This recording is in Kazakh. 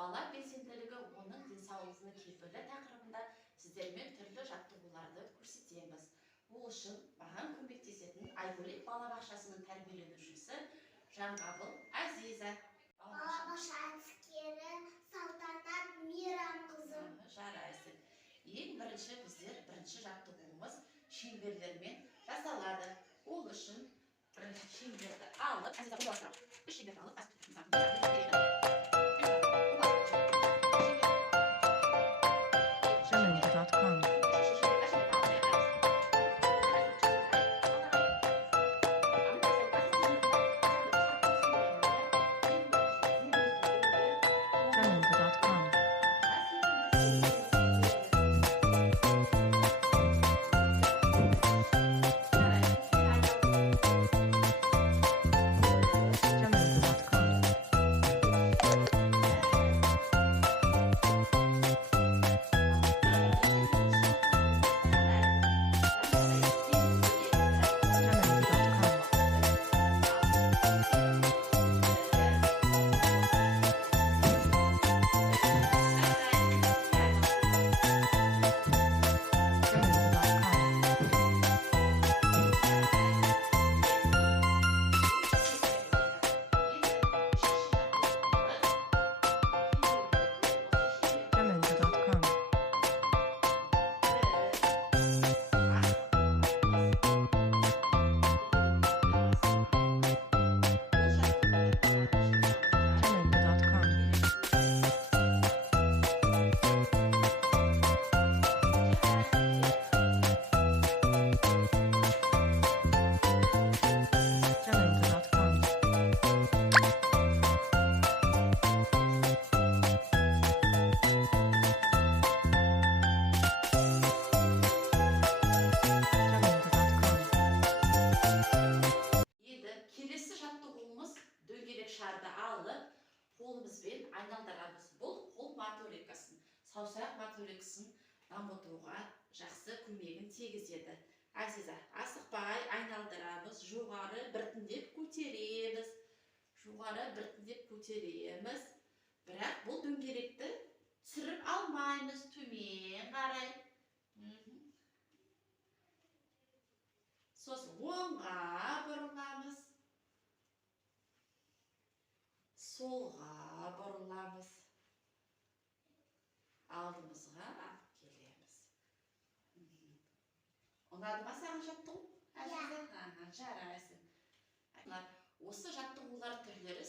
бала белсенділігі оның денсаулығының кепілі тақырыбында сіздермен түрлі жаттығуларды көрсетеміз. Бұл үшін маған көмектесетін Айгөлек балабақшасының тәрбиеленушісі Жанғабыл Азиза. Балабақша әдіскері Салтанат Мейрамқызы. Жарайсың. Ең бірінші біздер бірінші жаттығуымыз шеңберлермен жасалады. Ол үшін бірінші шеңберді алып, Азиза қолдастырып, үш шеңберді алып, Germany.com қолымызбен айналдырамыз. Бұл қол моторикасын, саусақ моторикасын дамытуға жақсы көмегін тигізеді. Азиза, асықпай айналдырамыз, жоғары біртіндеп көтереміз. Жоғары біртіндеп көтереміз. Бірақ бұл дөңгелекті түсіріп алмаймыз, төмен қарай. Сосын оңға бұрыламыз. Солға бұрыламыз. Алдымызға алып келеміз. Ұнады ма саған жаттығу? Жарайсың. Осы жаттығулар түрлері